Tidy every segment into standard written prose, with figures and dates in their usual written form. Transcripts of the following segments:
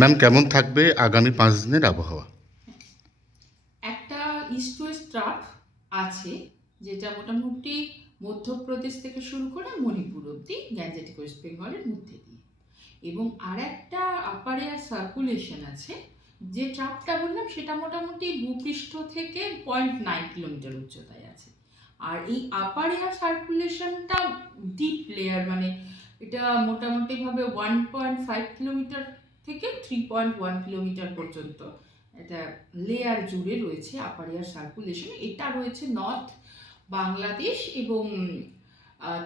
Ma'am, কেমন থাকবে আগামী 5 দিনের আবহাওয়া? একটা ইস্ট ওয়েস্ট ট্রাফ আছে, যেটা মোটামুটি মধ্যপ্রদেশ থেকে শুরু করে মণিপুর অব্দি গ্যাঞ্জেটিক ওয়েস্ট বেঙ্গলের মধ্যে দিয়ে, এবং আর একটা আপার এয়ার সার্কুলেশন আছে। যে ট্রাফটা বললাম সেটা মোটামুটি ভূপৃষ্ঠ থেকে 0.9 কিলোমিটার উচ্চতায় আছে। আর এই আপার এয়ার সার্কুলেশনটা ডিপ লেয়ার, মানে এটা মোটামুটিভাবে 1.5 কিলোমিটার থেকে 3.1 কিলোমিটার পর্যন্ত এটা লেয়ার জুড়ে রয়েছে আপার এয়ার সার্কুলেশন। এটা রয়েছে নর্থ বাংলাদেশ এবং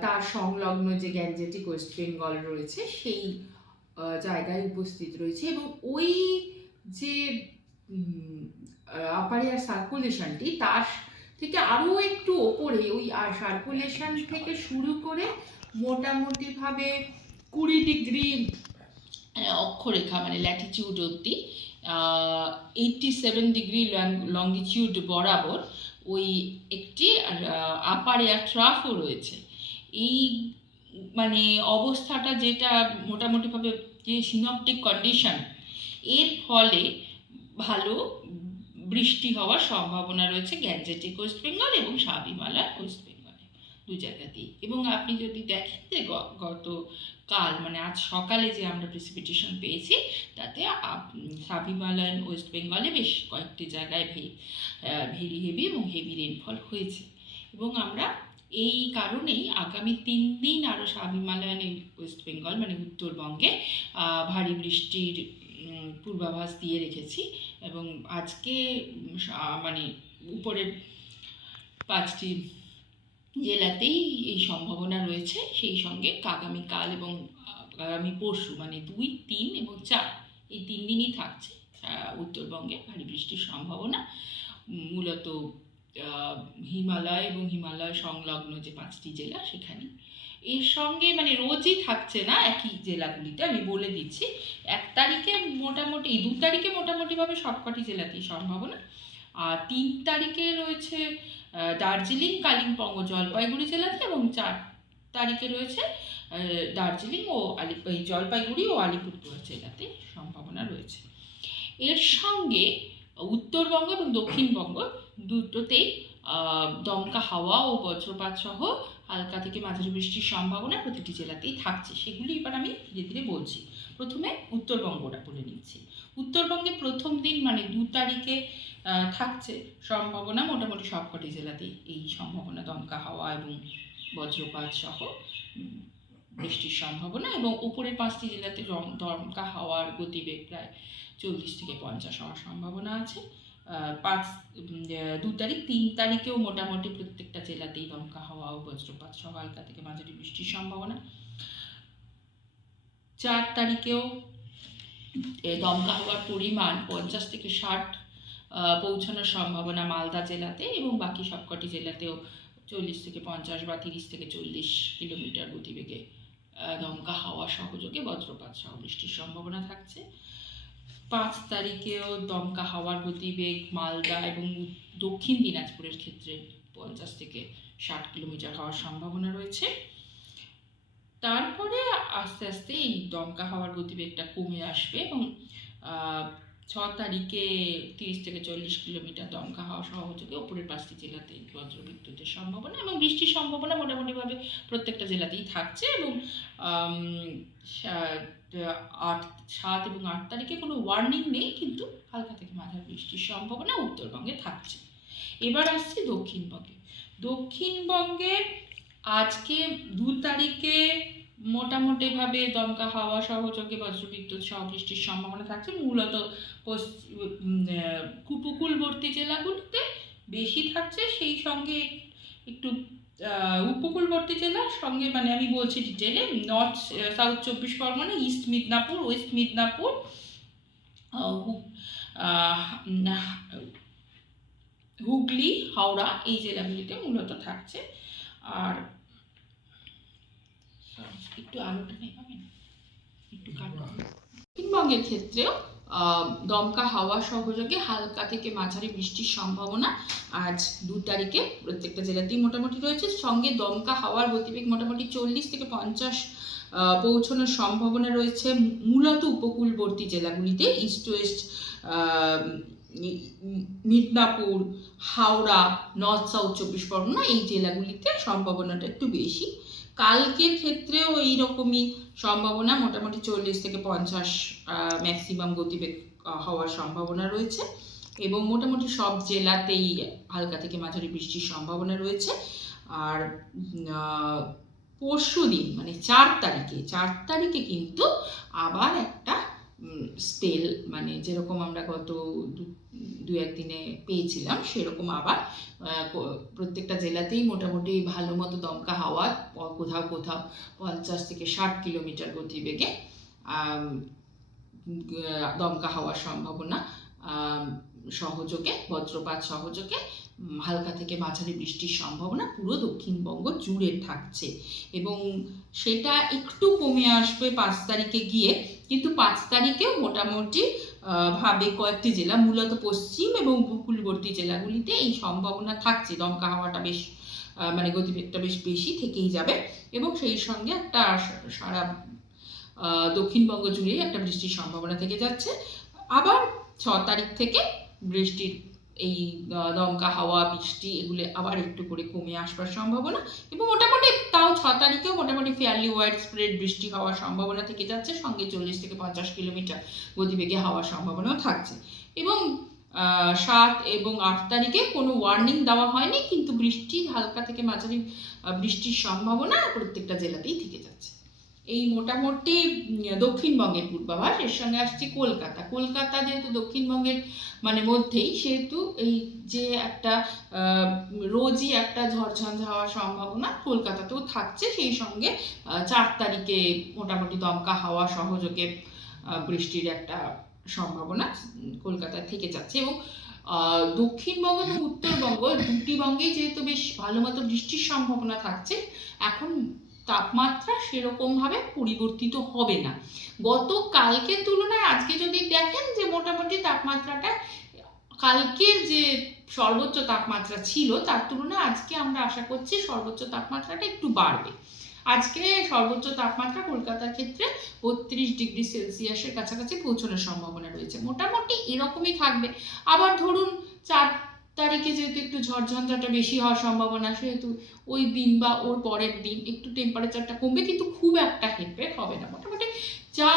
তার সংলগ্ন যে গ্যাঞ্জেটিক ওয়েস্ট বেঙ্গল রয়েছে সেই জায়গায় উপস্থিত রয়েছে। এবং ওই যে আপার এয়ার সার্কুলেশনটি তার থেকে আরও একটু ওপরে ওই সার্কুলেশন থেকে শুরু করে মোটামুটিভাবে 20 ডিগ্রি অক্ষরেখা মানে ল্যাটিটিউড অব্দি 87 ডিগ্রি লঙ্গিটিউড বরাবর ওই একটি আপার এয়ার ট্রাফও রয়েছে। এই মানে অবস্থাটা যেটা মোটামুটিভাবে যে সিনপটিক কন্ডিশন, এর ফলে ভালো বৃষ্টি হওয়ার সম্ভাবনা রয়েছে গ্যাঞ্জেটিক ওয়েস্ট বেঙ্গল এবং সাব হিমালয় ওয়েস্ট বেঙ্গলে, দু জায়গাতেই। এবং আপনি যদি দেখেন যে গতকাল মানে আজ সকালে যে আমরা প্রেসিপিটেশন পেয়েছি, তাতে সাব হিমালয়ান ওয়েস্ট বেঙ্গলে বেশ কয়েকটি জায়গায় ভেরি হেভি এবং হেভি রেনফল হয়েছে। এবং আমরা এই কারণেই আগামী 3 দিন আরও সাব হিমালয়ান ওয়েস্ট বেঙ্গল মানে উত্তরবঙ্গে ভারী বৃষ্টির পূর্বাভাস দিয়ে রেখেছি। এবং আজকে মানে উপরের 5টি জেলাতেই এই সম্ভাবনা রয়েছে। সেই সঙ্গে আগামীকাল এবং আগামী পরশু মানে 2, 3 এবং 4 এই 3 দিনই থাকছে উত্তরবঙ্গে ভারী বৃষ্টির সম্ভাবনা, মূলত হিমালয় এবং হিমালয় সংলগ্ন যে 5টি জেলা সেখানে। এর সঙ্গে মানে রোজই থাকছে না একই জেলাগুলিতে, আমি বলে দিচ্ছি। 1 তারিখে মোটামুটি 2 তারিখে মোটামুটিভাবে সবকটি জেলাতেই সম্ভাবনা। আর 3 তারিখে রয়েছে দার্জিলিং, কালিম্পং ও জলপাইগুড়ি জেলাতে, এবং 4 তারিখে রয়েছে দার্জিলিং ও জলপাইগুড়ি ও আলিপুরদুয়ার জেলাতে সম্ভাবনা রয়েছে। এর সঙ্গে উত্তরবঙ্গ এবং দক্ষিণবঙ্গ দুটোতেই দমকা হাওয়া ও বজ্রপাত সহ হালকা থেকে মাঝারি বৃষ্টির সম্ভাবনা প্রতিটি জেলাতেই থাকছে। সেগুলি এবার আমি ধীরে ধীরে বলছি। প্রথমে উত্তরবঙ্গটা বলে নিচ্ছি। উত্তরবঙ্গে প্রথম দিন মানে 2 তারিখে থাকছে সম্ভাবনা মোটামুটি সবকটি জেলাতেই এই সম্ভাবনা, দমকা হাওয়া এবং বজ্রপাত সহ বৃষ্টির সম্ভাবনা। এবং উপরের 5টি জেলাতে দমকা হাওয়ার গতিবেগ প্রায় 40 থেকে 50 হওয়ার সম্ভাবনা আছে। 2 তারিখ 3 তারিখেও মোটামুটি প্রত্যেকটা জেলাতেই দমকা হাওয়া ও বজ্রপাত সহ হালকা থেকে মাঝারি বৃষ্টির সম্ভাবনা। 4 তারিখেও দমকা হাওয়ার পরিমাণ 50 থেকে 60 পৌঁছানোর সম্ভাবনা মালদা জেলাতে, এবং বাকি সবকটি জেলাতেও 40 থেকে 50 বা 30 থেকে 40 কিলোমিটার গতিবেগে দমকা হাওয়া সহযোগে বজ্রপাত সহ বৃষ্টির সম্ভাবনা থাকছে। 5 তারিখেও দমকা হাওয়ার গতিবেগ মালদা এবং দক্ষিণ দিনাজপুরের ক্ষেত্রে 50 থেকে 60 কিলোমিটার হওয়ার সম্ভাবনা রয়েছে। তারপরে আস্তে আস্তে এই দমকা হাওয়ার গতিবেগটা কমে আসবে এবং 6 তারিখে 30 থেকে 40 কিলোমিটার দমকা হাওয়া সহযোগে উপরের 5টি জেলাতে বজ্রবিদ্যুতের সম্ভাবনা এবং বৃষ্টির সম্ভাবনা মোটামুটিভাবে প্রত্যেকটা জেলাতেই থাকছে। এবং 7 এবং 8 তারিখে কোনো ওয়ার্নিং নেই, কিন্তু হালকা থেকে মাঝারি বৃষ্টির সম্ভাবনা উত্তরবঙ্গে থাকছে। এবার আসছি দক্ষিণবঙ্গে। দক্ষিণবঙ্গে আজকে 2 তারিখে মোটামুটিভাবে দমকা হাওয়া সহযোগে বজ্রবিদ্যুৎ সহ বৃষ্টির সম্ভাবনা থাকছে, মূলত উপকূলবর্তী জেলাগুলোতে বেশি থাকছে। সেই সঙ্গে একটু উপকূলবর্তী জেলার সঙ্গে মানে আমি বলছি ডিটেলে, north south 24 Pargana, east Midnapore, West Midnapore, Hooghly, Howrah এই জেলাগুলিতে মূলত থাকছে। আর একটু আলোটা নেই পাবেন, একটু দক্ষিণবঙ্গের ক্ষেত্রেও দমকা হাওয়া সহযোগে হালকা থেকে মাঝারি বৃষ্টির সম্ভাবনা আজ 2 তারিখে প্রত্যেকটা জেলাতেই মোটামুটি রয়েছে। সঙ্গে দমকা হাওয়ার গতিবেগ মোটামুটি 40 থেকে 50 পৌঁছানোর সম্ভাবনা রয়েছে মূলত উপকূলবর্তী জেলাগুলিতে, east West, Midnapore, Howrah, north south 24 Pargana, এই জেলাগুলিতে সম্ভাবনাটা একটু বেশি। কালকের ক্ষেত্রেও এইরকমই সম্ভাবনা, মোটামুটি 40 থেকে 50 ম্যাক্সিমাম গতিবেগ হওয়ার সম্ভাবনা রয়েছে এবং মোটামুটি সব জেলাতেই হালকা থেকে মাঝারি বৃষ্টির সম্ভাবনা রয়েছে। আর পরশু দিন মানে 4 তারিখে কিন্তু আবার একটা স্পেল, মানে যেরকম আমরা গত 2-1 দিনে পেয়েছিলাম সেরকম আবার প্রত্যেকটা জেলাতেই মোটামুটি ভালো মতো দমকা হাওয়া, কোথাও কোথাও 50 থেকে 60 কিলোমিটার গতিবেগে দমকা হওয়ার সম্ভাবনা সহযোগে, বজ্রপাত সহযোগে হালকা থেকে মাঝারি বৃষ্টির সম্ভাবনা পুরো দক্ষিণবঙ্গ জুড়ে থাকছে এবং সেটা একটু কমে আসবে 5 তারিখে গিয়ে, কিন্তু 5 তারিখেও মোটামুটি ভাবে কয়েকটি জেলা, মূলত পশ্চিম এবং উপকূলবর্তী জেলাগুলিতে এই সম্ভাবনা থাকছে, দমকা হাওয়াটা বেশ মানে গতিবেগটা বেশ বেশি থেকেই যাবে এবং সেই সঙ্গে একটা সারা দক্ষিণবঙ্গ জুড়েই একটা বৃষ্টির সম্ভাবনা থেকে যাচ্ছে। আবার 6 তারিখ থেকে বৃষ্টির এই দমকা হাওয়া, বৃষ্টি এগুলো আবার একটু করে কমে আসবার সম্ভাবনা এবং মোটামুটি তাও 6 তারিখেও মোটামুটি ফেয়ারলি ওয়াইড স্প্রেড বৃষ্টি হওয়ার সম্ভাবনা থেকে যাচ্ছে, সঙ্গে 40 থেকে 50 কিলোমিটার গতিবেগে হওয়ার সম্ভাবনাও থাকছে এবং 7 এবং 8 তারিখে কোনো ওয়ার্নিং দেওয়া হয়নি, কিন্তু বৃষ্টি হালকা থেকে মাঝারি বৃষ্টির সম্ভাবনা প্রত্যেকটা জেলাতেই থেকে যাচ্ছে। এই মোটামুটি দক্ষিণবঙ্গের পূর্বাভাস। এর সঙ্গে আসছে কলকাতা যেহেতু দক্ষিণবঙ্গের মানে মধ্যেই, সেহেতু এই যে একটা রোজই একটা ঝড়ঝঞ্ঝা হওয়ার সম্ভাবনা কলকাতাতেও থাকছে, সেই সঙ্গে 4 তারিখে মোটামুটি দমকা হাওয়া সহযোগে বৃষ্টির একটা সম্ভাবনা কলকাতা থেকে যাচ্ছে এবং দক্ষিণবঙ্গ এবং উত্তরবঙ্গ দুটি বঙ্গেই যেহেতু বেশ ভালো মতো বৃষ্টির সম্ভাবনা থাকছে, এখন তাপমাত্রা সেরকমভাবে পরিবর্তিত হবে না। কালকের তুলনায় আজকে যদি দেখেন যে মোটামুটি তাপমাত্রাটা কালকের যে সর্বোচ্চ তাপমাত্রা ছিল তার তুলনায় আজকে আমরা আশা করছি সর্বোচ্চ তাপমাত্রাটা একটু বাড়বে। আজকে সর্বোচ্চ তাপমাত্রা কলকাতার ক্ষেত্রে 32 ডিগ্রি সেলসিয়াসের কাছাকাছি পৌঁছানোর সম্ভাবনা রয়েছে, মোটামুটি এরকমই থাকবে। আবার ধরুন 4 তারিখে যেহেতু একটু ঝড়ঝঞ্ঝাটা বেশি হওয়ার সম্ভাবনা, সেহেতু ওই দিন বা ওর পরের দিন একটু টেম্পারেচারটা কমবে, কিন্তু খুব একটা হেরফের হবে না। মোটামুটি যা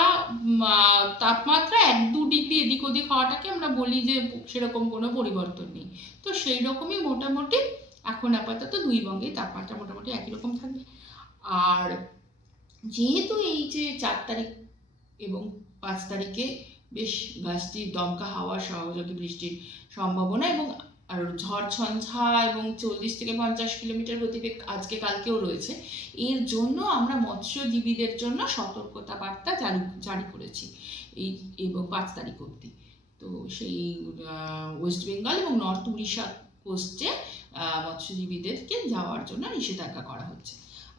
তাপমাত্রা 1-2 ডিগ্রি এদিক ওদিক হওয়াটাকে আমরা বলি যে সেরকম কোনো পরিবর্তন নেই, তো সেই রকমই মোটামুটি এখন আপাতত দুই বঙ্গেই তাপমাত্রা মোটামুটি একই রকম থাকবে। আর যেহেতু এই যে 4 তারিখ এবং 5 তারিখে বেশ গাছটির দমকা হাওয়া সহযোগী বৃষ্টির সম্ভাবনা এবং আর ঝড়ঝঞ্ঝা এবং 40 থেকে 50 কিলোমিটার গতিবেগ আজকে কালকেও রয়েছে, এর জন্য আমরা মৎস্যজীবীদের জন্য সতর্কতা বার্তা জারি করেছি এবং 5 তারিখ অবধি। তো সেই ওয়েস্ট বেঙ্গল এবং নর্থ উড়িষ্যা কোস্টে মৎস্যজীবীদেরকে যাওয়ার জন্য নিষেধাজ্ঞা করা হচ্ছে।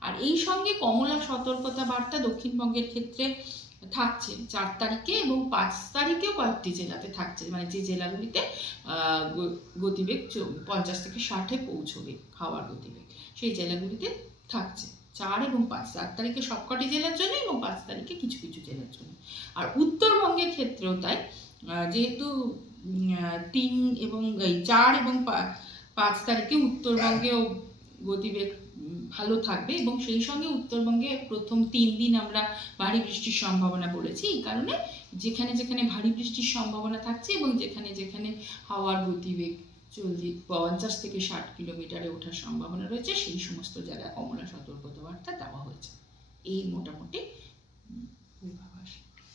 আর এই সঙ্গে কমলা সতর্কতা বার্তা দক্ষিণবঙ্গের ক্ষেত্রে থাকছে 4 তারিখে এবং 5 তারিখেও কয়েকটি জেলাতে থাকছে, মানে যে জেলাগুলিতে গতিবেগ 50 থেকে 60-এ পৌঁছবে হাওয়ার গতিবেগ, সেই জেলাগুলিতে থাকছে 4 এবং 5। 4 তারিখে সবকটি জেলার জন্য এবং 5 তারিখে কিছু কিছু জেলার জন্য। আর উত্তরবঙ্গের ক্ষেত্রেও তাই, যেহেতু 3 এবং 4 এবং 5 তারিখে উত্তরবঙ্গেও গতিবেগ ভালো থাকবে এবং সেই সঙ্গে উত্তরবঙ্গে প্রথম 3 দিন আমরা ভারী বৃষ্টির সম্ভাবনা বলেছি, এই কারণে যেখানে যেখানে ভারী বৃষ্টির সম্ভাবনা থাকছে এবং যেখানে যেখানে হাওয়ার গতিবেগ 50 থেকে 60 কিলোমিটারে ওঠার সম্ভাবনা রয়েছে সেই সমস্ত জায়গায় কমলা সতর্কতা বার্তা দেওয়া হয়েছে। এই মোটামুটি